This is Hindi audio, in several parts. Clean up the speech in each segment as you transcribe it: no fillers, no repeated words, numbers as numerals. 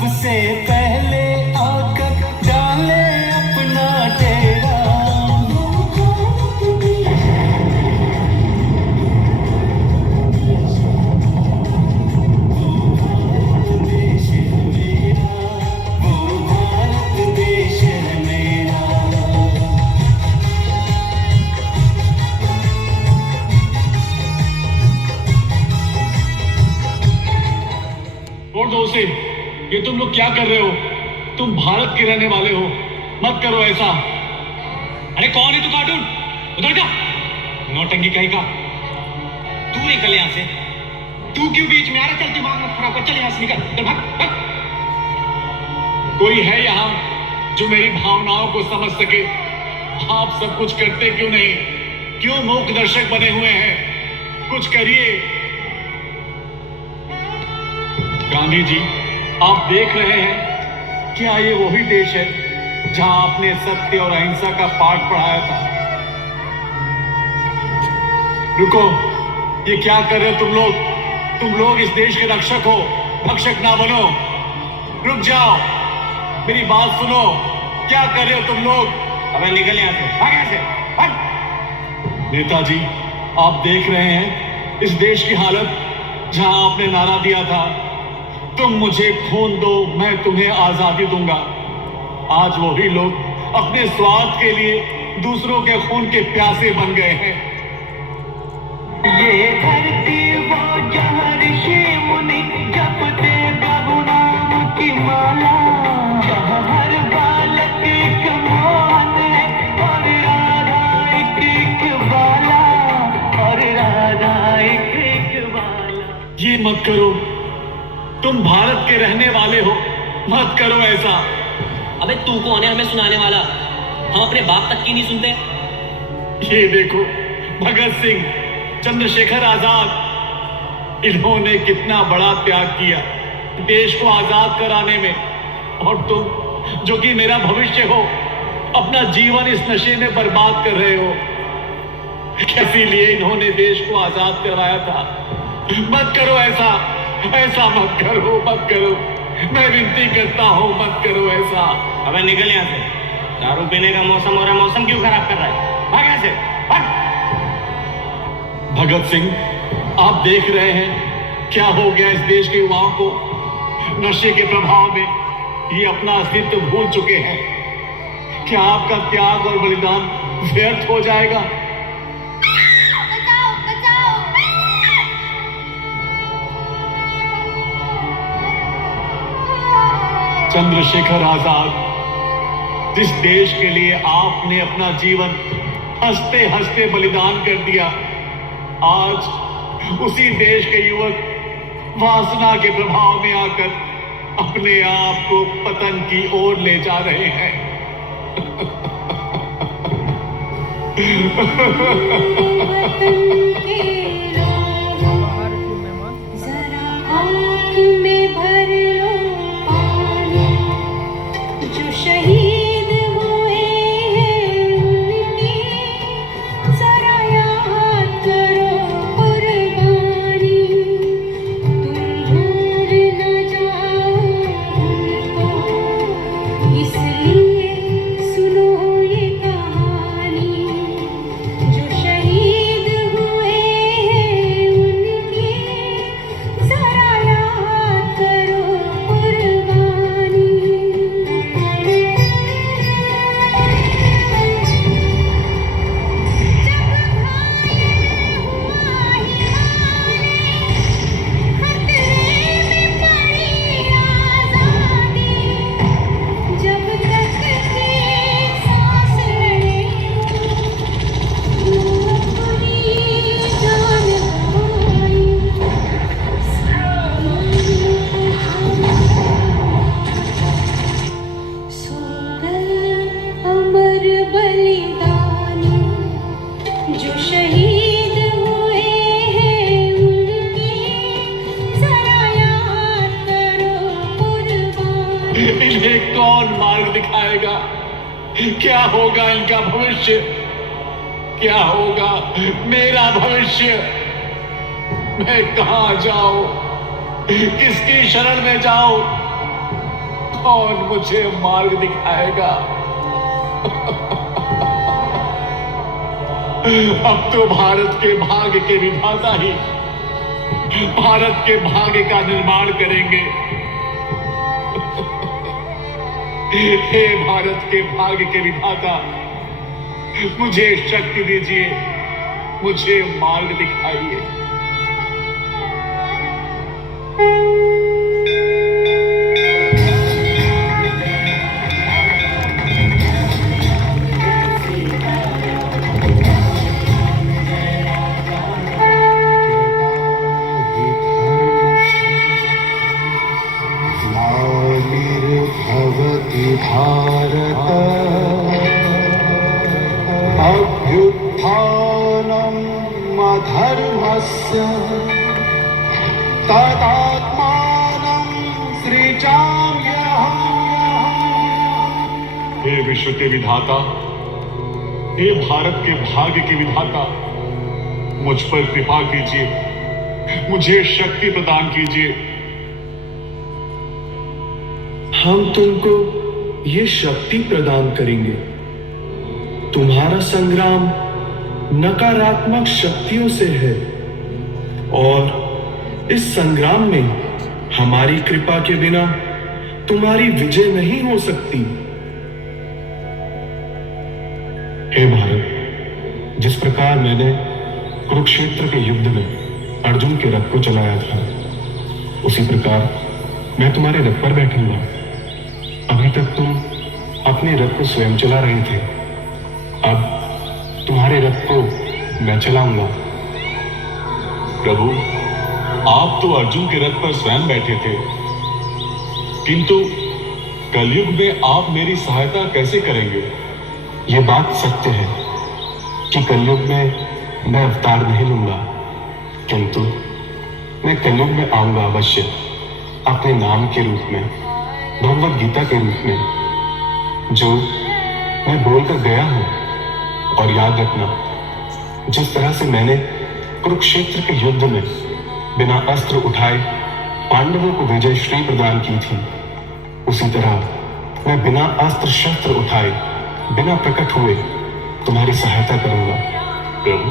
सबसे पहले आकर डाले अपना डेरा। देश है मेरा, वो भारत देश है मेरा। छोड़ दो उसे। ये तुम लोग क्या कर रहे हो? तुम भारत के रहने वाले हो, मत करो ऐसा। अरे कौन है तू कार्टून? उधर जा। नौटंकी कहीं का। तू निकल यहां से। तू क्यों बीच में आ रहा? चल दिमाग मत खराब कर, चल यहां से निकल। चल भाग भाग। कोई है यहाँ जो मेरी भावनाओं को समझ सके? आप सब कुछ करते क्यों नहीं? क्यों मूक दर्शक बने हुए हैं? कुछ करिए। गांधी जी, आप देख रहे हैं, क्या ये वही देश है जहां आपने सत्य और अहिंसा का पाठ पढ़ाया था? रुको, ये क्या कर रहे हो तुम लोग? तुम लोग इस देश के रक्षक हो, भक्षक ना बनो। रुक जाओ, मेरी बात सुनो। क्या कर रहे हो तुम लोग? अबे निकल यहां से, भाग यहां से, भाग। नेताजी, आप देख रहे हैं इस देश की हालत, जहां आपने नारा दिया था, तुम मुझे खून दो, मैं तुम्हें आजादी दूंगा। आज वही लोग अपने स्वार्थ के लिए दूसरों के खून के प्यासे बन गए हैं। ये धरती वो जहाँ ऋषि मुनि जपते प्रभु नाम की माला, जहाँ हर बालक एक मोहन है और राधा एक बाला, और राधा एक बाला। ये मत करो, तुम भारत के रहने वाले हो, मत करो ऐसा। अबे तू कौन है हमें सुनाने वाला? हम अपने बाप तक की नहीं सुनते। ये देखो, भगत सिंह, चंद्रशेखर आजाद, इन्होंने कितना बड़ा त्याग किया देश को आजाद कराने में। और तुम, जो कि मेरा भविष्य हो, अपना जीवन इस नशे में बर्बाद कर रहे हो। इसीलिए इन्होंने देश को आजाद करवाया था। मत करो ऐसा, ऐसा मत करो, मत करो। मैं विनती करता हूं, मत करो ऐसा। अबे निकल यहां से। दारू पीने का मौसम हो रहा है, मौसम क्यों खराब कर रहा है? भाग यहां से, भाग। भगत सिंह, आप देख रहे हैं क्या हो गया इस देश के युवाओं को। नशे के प्रभाव में ये अपना अस्तित्व भूल चुके हैं। क्या आपका त्याग और बलिदान व्यर्थ हो जाएगा? बचाओ बचाओ। चंद्रशेखर आजाद, जिस देश के लिए आपने अपना जीवन हंसते हंसते बलिदान कर दिया, आज उसी देश के युवक वासना के प्रभाव में आकर अपने आप को पतन की ओर ले जा रहे हैं। जरा आँख में भर लो पानी, जो शहीद हुए हैं उनकी जरा याद करो कुर्बानी। तुम भूल न जाओ उनको, इसलिए सुनो ये कहानी। जो शहीद हुए हैं उनकी जरा याद करो कुर्बानी। जब घायल हुआ हिमालय, खतरे में पड़ी आजादी। जब तक की सांस लड़े, तू अपनी जान गंवाई। सुंदर अमर बलिदानी, जो शहीद हुए हैं उनकी जरा याद करो कुर्बानी। इन्हें कौन मार्ग दिखाएगा? क्या होगा इनका भविष्य? क्या होगा मेरा भविष्य? मैं कहां जाऊं? किसकी शरण में जाऊं? कौन मुझे मार्ग दिखाएगा? अब तो भारत के भाग्य के विधाता ही भारत के भाग्य का निर्माण करेंगे। हे भारत के भाग्य के विधाता, मुझे शक्ति दीजिए, मुझे मार्ग दिखाइए। भवति भारत अभ्युत्थानम् अधर्मस्य तदात्मानं सृजाम्यहम्। हे विश्व के विधाता, हे भारत के भाग्य के विधाता, मुझ पर कृपा कीजिए, मुझे शक्ति प्रदान कीजिए। हम तुमको ये शक्ति प्रदान करेंगे। तुम्हारा संग्राम नकारात्मक शक्तियों से है और इस संग्राम में हमारी कृपा के बिना तुम्हारी विजय नहीं हो सकती। हे भारत, जिस प्रकार मैंने कुरुक्षेत्र के युद्ध में अर्जुन के रथ को चलाया था, उसी प्रकार मैं तुम्हारे रथ पर बैठूंगा। अभी तक तुम अपने रथ को स्वयं चला रहे थे, अब तुम्हारे रथ को मैं चलाऊंगा। प्रभु, आप तो अर्जुन के रथ पर स्वयं बैठे थे, किंतु कलयुग में आप मेरी सहायता कैसे करेंगे? ये बात सत्य है कि कलयुग में मैं अवतार नहीं लूंगा, किंतु मैं कलयुग में आऊंगा अवश्य, अपने नाम के रूप में, भगवद गीता के रूप में, जो मैं बोलकर गया हूं। और याद रखना, जिस तरह से मैंने कुरुक्षेत्र के युद्ध में बिना अस्त्र उठाए पांडवों को विजय श्री प्रदान की थी, उसी तरह मैं बिना अस्त्र शस्त्र उठाए, बिना प्रकट हुए तुम्हारी सहायता करूंगा। प्रभु,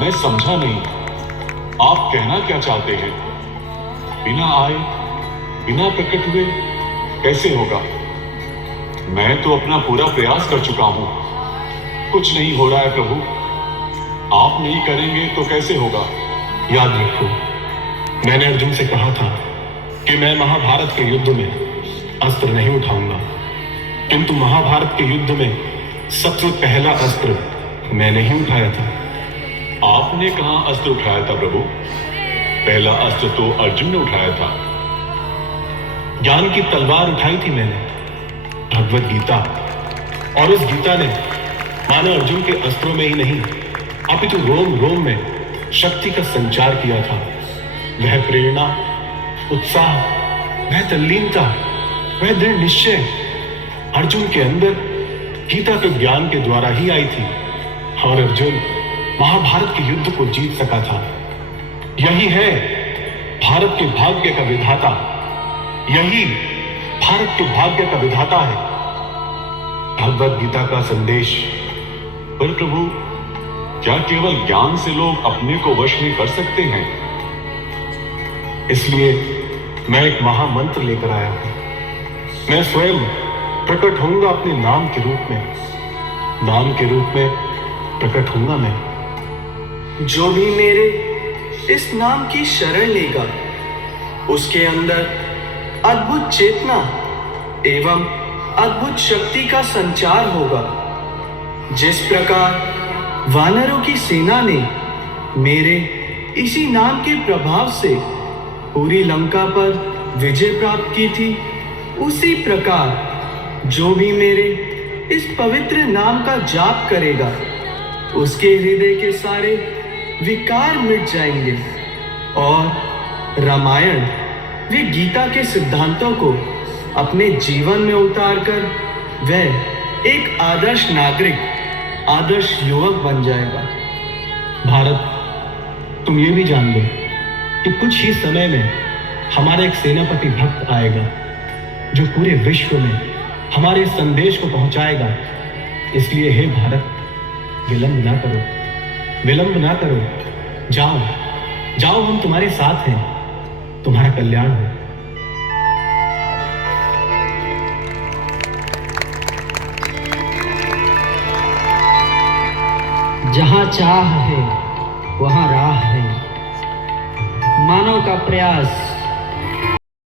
मैं समझा नहीं, आप कहना क्या चाहते हैं? बिना आए, बिना प्रकट हुए कैसे होगा? मैं तो अपना पूरा प्रयास कर चुका हूं, कुछ नहीं हो रहा है प्रभु। आप नहीं करेंगे तो कैसे होगा? याद रखो, मैंने अर्जुन से कहा था कि मैं महाभारत के युद्ध में अस्त्र नहीं उठाऊंगा, किंतु महाभारत के युद्ध में सबसे पहला अस्त्र मैंने ही उठाया था। आपने कहां अस्त्र उठाया था प्रभु? पहला अस्त्र तो अर्जुन ने उठाया था। ज्ञान की तलवार उठाई थी मैंने, भगवद गीता, और उस गीता ने मानो अर्जुन के अस्त्रों में ही नहीं, अपितु रोम रोम में शक्ति का संचार किया था। वह प्रेरणा, उत्साह, वह तल्लीनता, वह दृढ़ निश्चय अर्जुन के अंदर गीता के ज्ञान के द्वारा ही आई थी, और अर्जुन महाभारत के युद्ध को जीत सका था। यही है भारत के भाग्य का विधाता, यही भारत के भाग्य का विधाता है भगवद गीता का संदेश। पर प्रभु, क्या केवल ज्ञान से लोग अपने को वश में कर सकते हैं? इसलिए मैं एक महामंत्र लेकर आया हूं। मैं स्वयं प्रकट होऊंगा अपने नाम के रूप में, नाम के रूप में प्रकट होऊंगा मैं। जो भी मेरे इस नाम की शरण लेगा, उसके अंदर अद्भुत चेतना एवं अद्भुत शक्ति का संचार होगा। जिस प्रकार वानरों की सेना ने मेरे इसी नाम के प्रभाव से पूरी लंका पर विजय प्राप्त की थी, उसी प्रकार जो भी मेरे इस पवित्र नाम का जाप करेगा, उसके हृदय के सारे विकार मिट जाएंगे और रामायण वे गीता के सिद्धांतों को अपने जीवन में उतारकर वह एक आदर्श नागरिक, आदर्श युवक बन जाएगा। भारत, तुम ये भी जान लो कि कुछ ही समय में हमारा एक सेनापति भक्त आएगा, जो पूरे विश्व में हमारे संदेश को पहुंचाएगा। इसलिए हे भारत, विलंब ना करो, विलंब ना करो, जाओ जाओ, हम तुम्हारे साथ हैं, तुम्हारा कल्याण हो। जहां चाह है वहां राह है, मानव का प्रयास